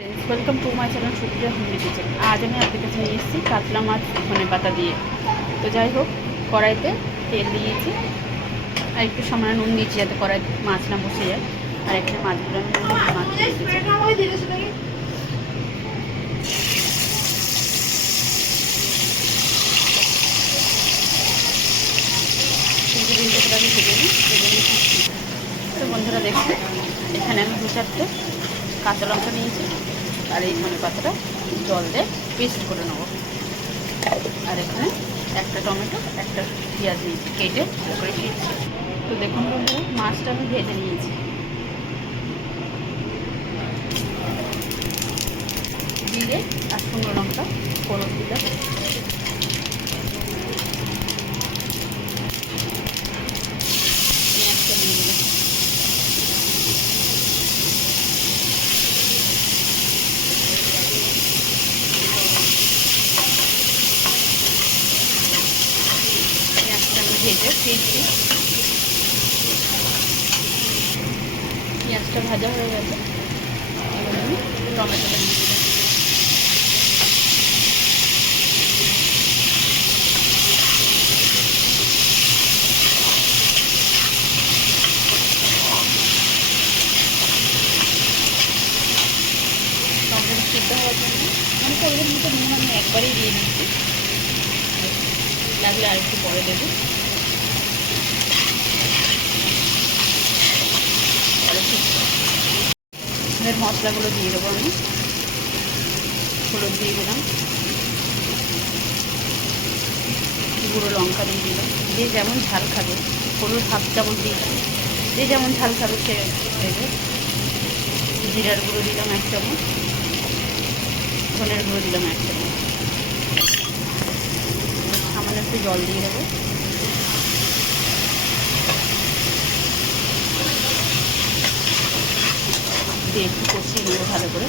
Welcome to my channel Supriya home kitchen. আজ আমি আপনাদের কাছে নিয়ে এসেছি কাতলা মাছ ধনে পাতা দিয়ে। তো যাই হোক, কড়াইতে তেল দিয়েছি আর একটু সামান্য নুন দিয়েছি যাতে কড়াই মাছ না বসে যায়। আর এখানে মাছগুলো আমি মাছ আমি ভেজে নিই। তো বন্ধুরা দেখছি, এখানে আমি 2-4টে কাঁচা লঙ্কা নিয়েছি আর এই ধনে পাতাটা জল দিয়ে পেস্ট করে নেবো। আর এখানে একটা টমেটো, একটা পেঁয়াজ নিয়েছি কেটে ভালো করে কেটেছি। তো দেখুন বন্ধুরা, মাছটা আমি ভেজে নিয়েছি। জিরে আর শুকনো লঙ্কা ফোড়ন দিলাম। পেঁয়াজটা দিয়ে দিলাম। পেঁয়াজটা আমি ভেজে ফিরছি। পেঁয়াজটা ভাজা হয়ে গেছে, এবার আমি টমেটোটা দিয়ে দিলাম। টমেটো সিদ্ধ হওয়ার জন্য আমি তো ওদের মতো নুন আমি একবারেই দিয়ে দিচ্ছি, লাগলে আর একটু পরে দেবো। এবার মশলাগুলো দিয়ে দেবো আমি। হলুদ দিয়ে দিলাম, গুঁড়ো লঙ্কা দিয়ে দিলাম। যে যেমন ঝাল খাবে, হলুদ হাফ চামচ দিয়েছি, যে যেমন ঝাল খাবে সে দেবে। জিরার গুঁড়ো দিলাম 1 চামচ, ধনের গুঁড়ো দিলাম 1 চামচ। সামান্য একটু জল দিয়ে দেবো। দিয়ে একটু কষিয়ে নেবো ভালো করে।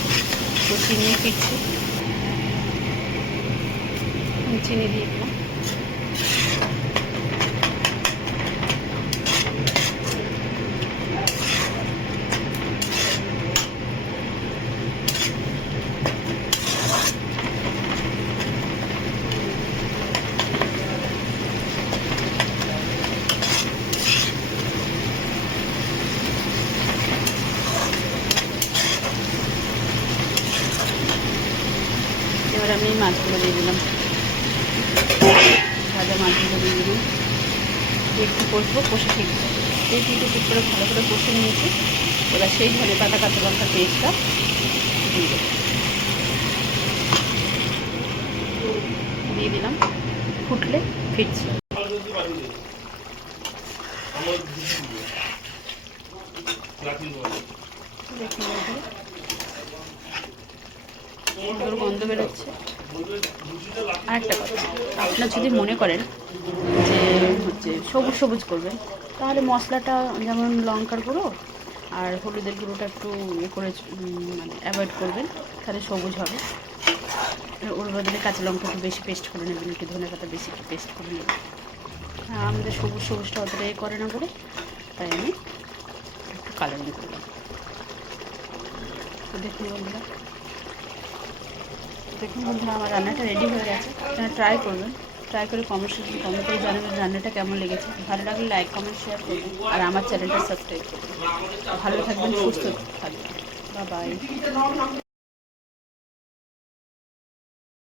কষিয়ে নিয়ে ফিরছি। চিনি দিয়ে দিলাম। এবার আমি মাছগুলো দিয়ে দিলাম, ভাজা মাছগুলো দিয়ে দিলাম। একটু কষবো, কষে ফিরবো। এই পিঠে পিঠ করে ভালো করে কষে নিয়েছি। এবার সেই ধনে পাতা কাঁচা লঙ্কার পেস্টটা দিয়ে দিলাম। ফুটলে ফিরছি। সুন্দর গন্ধ বেরোচ্ছে। আর একটা কথা, আপনার যদি মনে করেন যে সবুজ সবুজ করবেন, তাহলে মশলাটা যেমন লঙ্কার গুঁড়ো আর হলুদের গুঁড়োটা একটু করে মানে অ্যাভয়েড করবেন, তাহলে সবুজ হবে। ওর বদলে কাঁচা লঙ্কা একটু বেশি পেস্ট করে নেবেন, একটু ধনে পাতা বেশি পেস্ট করে নেবেন। আমাদের সবুজটা অতটা করে না বলে তাই আমি একটু কালারিং করলাম। তো দেখুন বন্ধুরা, আমার রান্নাটা রেডি হয়ে গেছে। আপনারা ট্রাই করবেন, ট্রাই করে কমেন্ট করে জানাবেন রান্নাটা কেমন লেগেছে। ভালো লাগলে লাইক কমেন্ট শেয়ার করবেন আর আমার চ্যানেলটা সাবস্ক্রাইব করবেন। ভালো থাকবেন, সুস্থ থাকবেন। Bye bye.